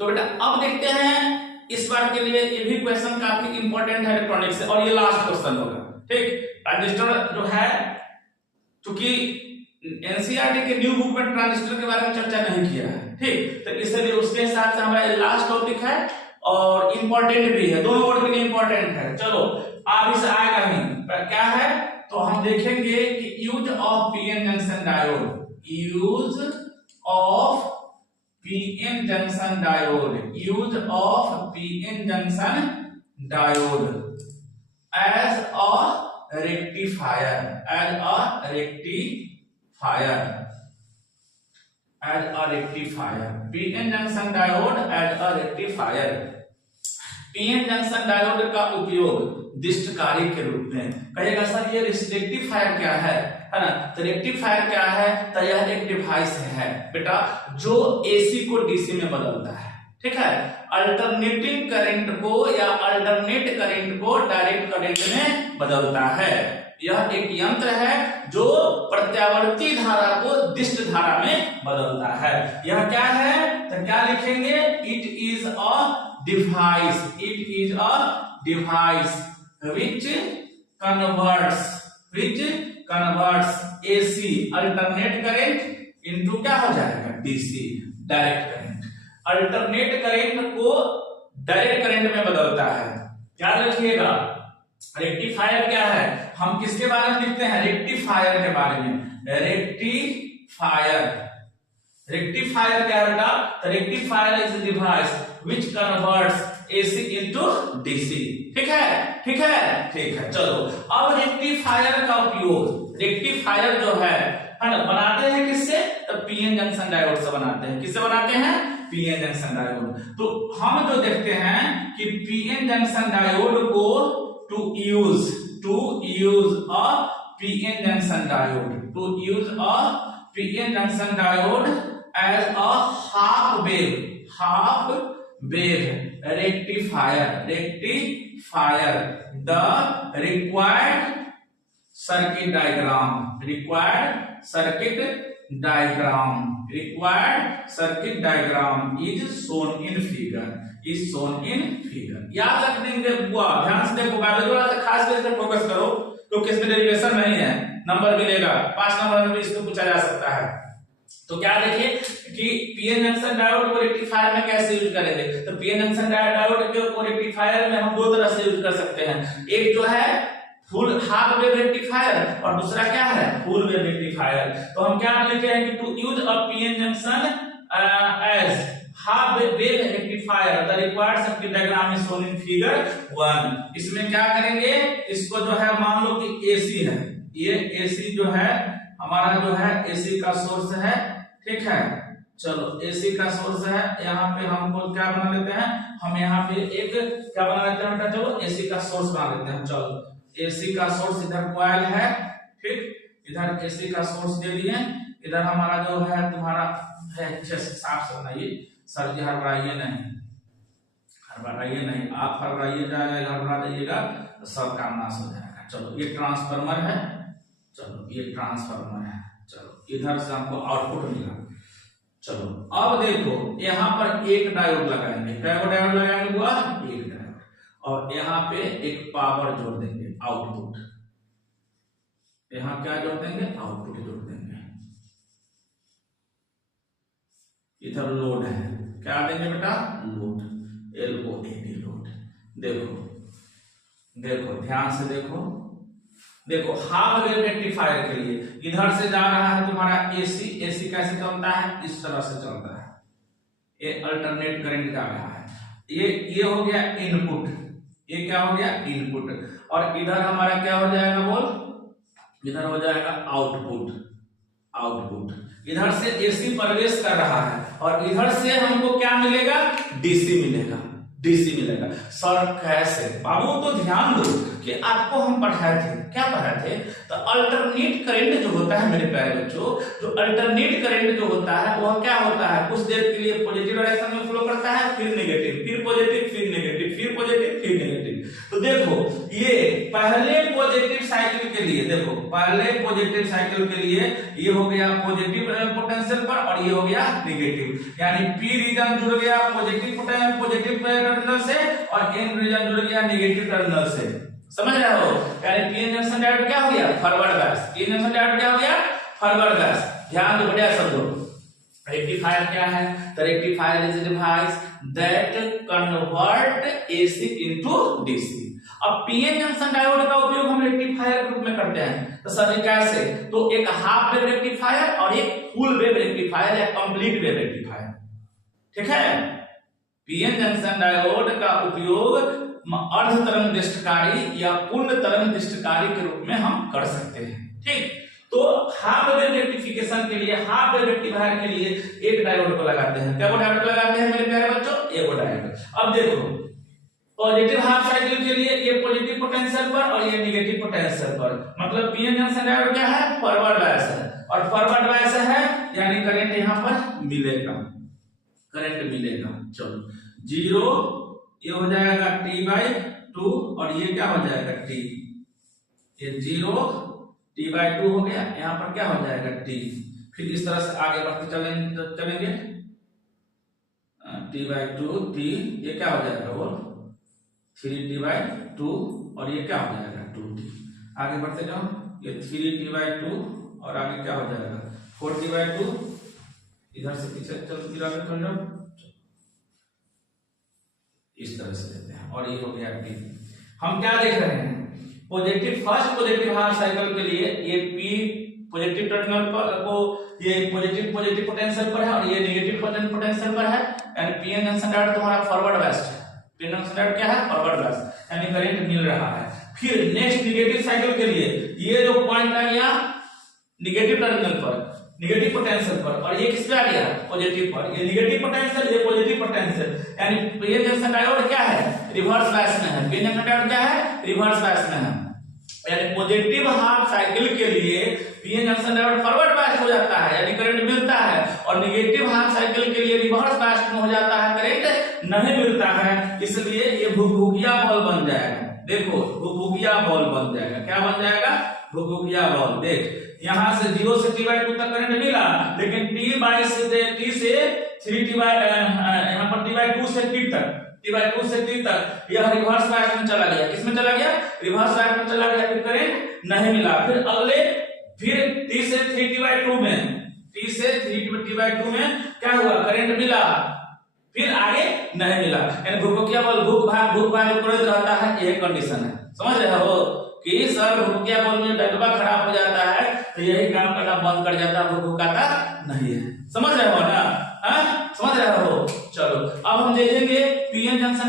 तो बेटा अब देखते हैं इस बार के लिए, ये भी क्वेश्चन काफी इंपॉर्टेंट है इलेक्ट्रॉनिक्स से, और ये लास्ट क्वेश्चन होगा। ठीक, ट्रांजिस्टर जो है, चूंकि एनसीईआरटी के न्यू बुक में ट्रांजिस्टर के बारे में चर्चा नहीं किया है, ठीक, तो इसलिए उसके हिसाब से हमारा लास्ट टॉपिक है और इंपॉर्टेंट भी है, दोनों वर्ड के लिए इंपॉर्टेंट है। चलो आप इसे आएगा नहीं, पर क्या है तो हम देखेंगे कि use of PN junction diode, use of PN junction diode, use of PN junction diode as a rectifier, as a rectifier, as a rectifier, PN junction diode as a rectifier. PN junction diode का उपयोग दिष्टकारी के रूप में, कहेगा sir ये rectifier क्या है ना, तो रेक्टिफायर क्या है, तो यह एक डिवाइस है बेटा जो एसी को डीसी में बदलता है, ठीक है, अल्टरनेटिंग करंट को या अल्टरनेट करंट को डायरेक्ट करंट में बदलता है। यह एक यंत्र है जो प्रत्यावर्ती धारा को दिष्ट धारा में बदलता है। यह क्या है, तो क्या लिखेंगे, it is a device, it is a device which converts AC alternate current into क्या हो जाएगा, DC direct current. Alternate current को डायरेक्ट करंट में बदलता है। क्या रखिएगा, रेक्टिफायर क्या है, हम किसके बारे में लिखते हैं, रेक्टिफायर के बारे में, रेक्टिफायर, रेक्टिफायर क्या है बेटा, तो rectifier is device which converts AC into DC। ठीक है, ठीक है, ठीक है। चलो अब रेक्टिफायर का उपयोग, रेक्टिफायर जो है ना, बनाते हैं किससे, तो पीएन जंक्शन डायोड से बनाते हैं। किससे बनाते हैं, पीएन जंक्शन डायोड। तो हम जो देखते हैं कि पीएन जंक्शन डायोड को to use a PN junction diode, to use a PN junction diode as a half wave rectifier, the required circuit diagram is shown in figure, याद रख देंगे बुआ, ध्यान से देखो, बायोलॉजी वाला से खास करके फोकस करो क्योंकि इसमें डेरिवेशन नहीं है, नंबर मिलेगा 5 नंबर में भी इसको पूछा जा सकता है। तो क्या देखिए कि पीएन जंक्शन डायोड को रेक्टिफायर में कैसे यूज करेंगे, तो पीएन जंक्शन डायोड को रेक्टिफायर में हम दो तरह से यूज कर सकते हैं, एक जो है फुल हाफ वेव रेक्टिफायर और दूसरा क्या है, फुल वेव रेक्टिफायर। तो हम क्या लिखे हैं कि to use a PN junction as half wave rectifier the required circuit diagram is shown in figure 1। इसमें क्या करेंगे, इसको जो है मान लो कि एसी है, ये एसी जो है हमारा जो है एसी का सोर्स है, ठीक है, चलो एसी का सोर्स है, यहाँ पे हमको क्या बना लेते हैं, हम यहाँ पे एक क्या बना लेते हैं बेटा, चलो एसी का सोर्स बना लेते हैं। चलो एसी का सोर्स इधर कॉइल है, ठीक, इधर एसी का सोर्स दे दिए, इधर हमारा जो है तुम्हारा है, साफ से बनाइए सर जी, हड़बड़ाइए नहीं, आप हड़बड़ाइए जाएगा, हड़बड़ा जाइएगा तो सब काम नाश हो जाएगा। चलो ये ट्रांसफार्मर है, चलो ये ट्रांसफार्मर है, चलो इधर से हमको आउटपुट मिला। चलो अब देखो यहाँ पर एक डायोड लगाएंगे, कैसे डायोड लगाएंगे बुआ, एक डायोड, और यहाँ पे एक पावर जोड़ देंगे, आउटपुट, यहाँ क्या जोड़ देंगे, आउटपुट जोड़ देंगे। इधर लोड है, क्या देंगे बेटा, लोड, LOAD लोड। देखो ध्यान से देखो हाफ वेव रेक्टिफायर के लिए इधर से जा रहा है तुम्हारा एसी, एसी कैसे चलता है, इस तरह से चलता है, ये अल्टरनेट करंट जा रहा है, ये हो गया इनपुट, ये क्या हो गया इनपुट, और इधर हमारा क्या हो जाएगा बोल, इधर हो जाएगा आउटपुट। इधर से एसी प्रवेश कर रहा है और इधर से हमको क्या मिलेगा, डीसी मिलेगा। सर कैसे बाबू, तो ध्यान दो कि आपको हम पढ़ाए थे, क्या पढ़ाए थे, तो अल्टरनेट करंट जो होता है मेरे प्यारे बच्चों, जो अल्टरनेट करंट जो होता है वह क्या होता है, कुछ देर के लिए पॉजिटिव डायरेक्शन में फ्लो करता है, फिर नेगेटिव, फिर पॉजिटिव, फिर नेगेटिव, फिर पॉजिटिव, फिर नेगेटिव। तो देखो ये पहले पॉजिटिव साइकिल के लिए, देखो पहले पॉजिटिव पॉजिटिव साइकिल के लिए ये हो गया पॉजिटिव पोटेंशियल पर और ये हो गया नेगेटिव, यानी पी रीजन जुड़ गया पॉजिटिव टर्मिनल से और एन रीजन जुड़ गया नेगेटिव टर्मिनल से। समझ रहे हो? यानी पीएन जंक्शन डायोड क्या हो गया? Forward bias. PN junction diode क्या हो गया? Forward bias. ध्यान दो बढ़िया शब्दों। रेक्टिफायर क्या है? तो rectifier is a device that convert AC into DC. अब पीएन जंक्शन डायोड का उपयोग हम रेक्टिफायर के रूप में करते हैं। तो सर कैसे? तो एक हाफ वेव रेक्टिफायर और एक फुल वेव रेक्टिफायर या कंप्लीट वेव रेक्टिफायर, ठीक है। पीएन जंक्शन डायोड का उपयोग अर्ध तरंग दृष्टकारी या पूर्ण तरंग दृष्टकारी के रूप में हम कर सकते हैं, ठीक। तो हाफ वेव रेक्टिफिकेशन के लिए, हाफ वेव रेक्टिफायर के लिए एक डायोड को लगाते हैं। क्या डायोड लगाते हैं मेरे प्यारे बच्चों? एक डायोड। अब देखो पॉजिटिव हाफ साइकिल के लिए ये पॉजिटिव पोटेंशियल पर और ये नेगेटिव पोटेंशियल पर, मतलब पीएन जंक्शन डायोड क्या है? फॉरवर्ड बायस है और फॉरवर्ड बायस है यानी करंट यहां पर मिलेगा, करंट मिलेगा। चलो 0 ये हो जाएगा T/2 और ये क्या हो जाएगा T, ये 0 T/2 हो गया, यहाँ पर क्या हो जाएगा T। फिर इस तरह से आगे बढ़ते चलेंगे T/2 T, ये क्या हो जाएगा वो 3T/2 और ये क्या हो जाएगा 2T। आगे बढ़ते जाओ, ये 3T/2 और आगे क्या हो जाएगा 4T/2। इधर से पीछे चल जाओ, इस तरह से देते हैं और ये हो गया T। हम क्या देख रहे हैं? Positive first positive half cycle के लिए ये P पॉजिटिव टर्मिनल पर को ये पॉजिटिव पोटेंशियल पर है और ये नेगेटिव पोटेंशियल पर है, यानी पीएन जंक्शन डायोड तुम्हारा फॉरवर्ड बायस्ड है। पीएन जंक्शन डायोड क्या है? फॉरवर्ड बायस्ड, यानी करंट मिल रहा है। फिर नेक्स्ट नेगेटिव साइकिल के लिए ये जो पॉइंट आ गया नेगेटिव टर्मिनल पर, नेगेटिव पोटेंशियल पर, और ये किस पे आ गया? पॉजिटिव पर। ये नेगेटिव पोटेंशियल, ये पॉजिटिव पोटेंशियल, यानी पीएन जंक्शन डायोड क्या है? रिवर्स बायस में है। पीएन जंक्शन डायोड क्या है? रिवर्स बायस में है, यानी पॉजिटिव हाफ साइकिल के लिए PN junction diode forward bias हो जाता है यानी करंट मिलता है, और नेगेटिव हाफ साइकिल के लिए रिवर्स बायस में हो जाता है, करंट नहीं मिलता है। इसलिए ये भुकभुकिया बॉल बन जाएगा। देखो भुकभुकिया बॉल बन जाएगा। क्या बन जाएगा? भुकभुकिया बॉल। देख यहां से 0 से T/2 तक करंट मिला, लेकिन T से 3T यहाँ पर T/2 से T तक, T/2 से T तक यह रिवर्स बायस में चला गया। किसमें चला गया? रिवर्स बायस में चला गया, फिर करंट नहीं मिला। फिर अगले T से 3T/2 में, T से 3T/2 में क्या हुआ? करंट मिला, फिर आगे नहीं मिला, यानी भुकभुकिया बॉल भूख भाग उपरित रहता है। यह कंडीशन है। समझ रहे हो कि सर भुकभुकिया बॉल में डब्बा खराब हो जाता है तो यही काम करना बंद कर जाता है, भुकभुकाता नहीं है। समझ रहे हो ना? समझ रहे हो? चलो अब हम देखेंगे पीएन जंक्शन